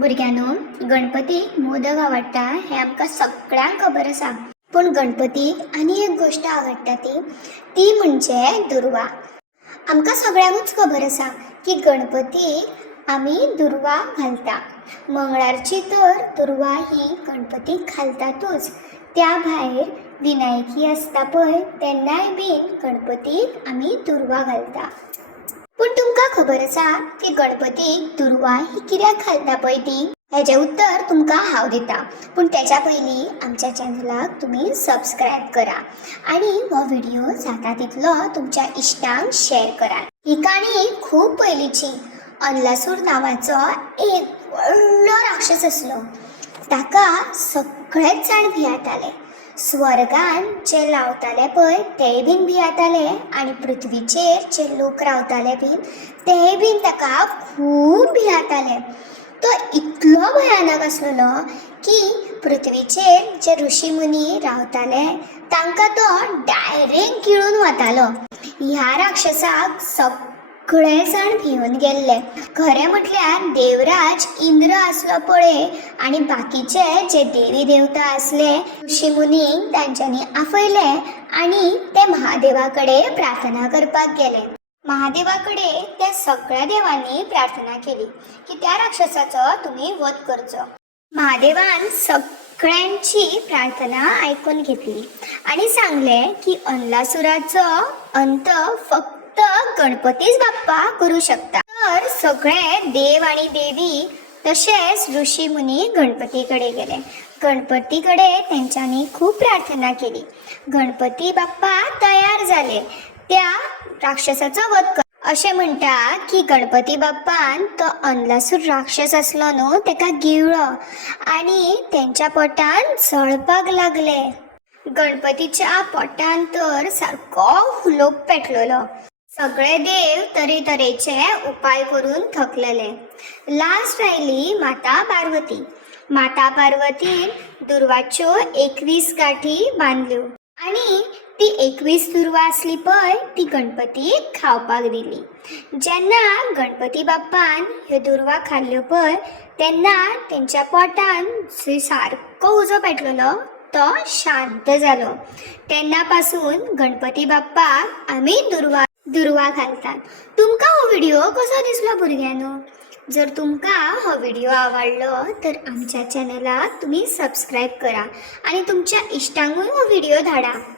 भुरग्यांनो गणपतीक मोदक आवडटा हें आमकां सगळ्यांक खबर आसा पूण गणपतीक आनी एक गोश्ट आवडटा ती ती म्हणजे दुर्वा. आमकां सगळ्यांकूच खबर आसा की गणपतीक आमी दुर्वा घालता. मंगळारची तर दुर्वा ही गणपतीक घालतातूच. त्या भायर विनायकी आसता पळय तेन्नाय बीन गणपतीक आमी दुर्वा घालता. पूण तुमकां खबर आसा की गणपतीक दुर्वा ही कित्याक घालता पळय ती? हेजें उत्तर तुमकां हांव दिता. पूण तेच्या पयलीं आमच्या चॅनलाक तुमी सबस्क्रायब करा. आनी हो व्हिडिओ जाता तितलो तुमच्या इश्टांक शेअर करा. ही काणी खूब पयलींची. अनलासूर नांवाचो एक व्हडलो राक्षस आसलो ताका सगळेच जाण भियाताले स्वर्गान जे लावताले पळय तेय बीन भियाताले आनी पृथ्वीचेर जे लोक रावताले बीन तेय बीन ताका खूब भियाताले तो इतलो भयानक आसलेलो की पृथ्वीचेर जे ऋषी मुनी रावताले तांकां तो डायरेक्ट गिळून वतालो. ह्या राक्षसाक सग जाण भिवून गेल्ले खरें म्हटल्यार देवराज इंद्र आसलो पळय आनी बाकीचे जे देवी देवता आसले ऋषी मुनीक तांच्यांनी आफयले आनी ते महादेवा कडेन प्रार्थना करपाक गेले. महादेवा कडेन त्या सगळ्या देवांनी प्रार्थना केली की त्या राक्षसाचो तुमी वध करचो. महादेवान सगळ्यांची प्रार्थना आयकून घेतली आणि सांगले की अनलासुराचो अंत फक्त गणपतीच बाप्पा करू शकता तर सगळे देव आणि देवी तसेच ऋषी मुनी गणपतीकडे गेले. गणपतीकडे त्यांच्यानी खूप प्रार्थना केली. गणपती बाप्पा तयार झाले. त्या राक्षसाचा वध कर अशें म्हणटा की गणपती बाप्पान तो अनलासूर राक्षस असलो न्हू तेका गिळ्ळो आनी तेंच्या पोटान जळपाक लागले. गणपतीच्या पोटान तर सारको हुलोप पेटलेलो. सगळे देव तरेतरेचे उपाय करून थकलेले. लास्ट आयली माता पार्वती. माता पार्वतीन दुर्वाच्यो एकवीस गाठी बांदल्यो आनी ती एकवीस दुर्वा आसली पळय ती गणपतीक खावपाक दिली. जेन्ना गणपती बाप्पान ह्यो दुर्वा खाल्ल्यो पळय तेन्ना तेंच्या पोटान जंय सारको उजो पेटलेलो तो शांत जालो तेन्ना पासून गणपती बाप्पाक आमी दुर्वा दुर्वा घालतात. तुमकां हो व्हिडिओ कसो दिसलो भुरग्यांनो? जर तुमकां हो व्हिडिओ आवडलो तर आमच्या चॅनलाक तुमी सबस्क्रायब करा आनी तुमच्या इश्टांकूय हो व्हिडिओ धाडा.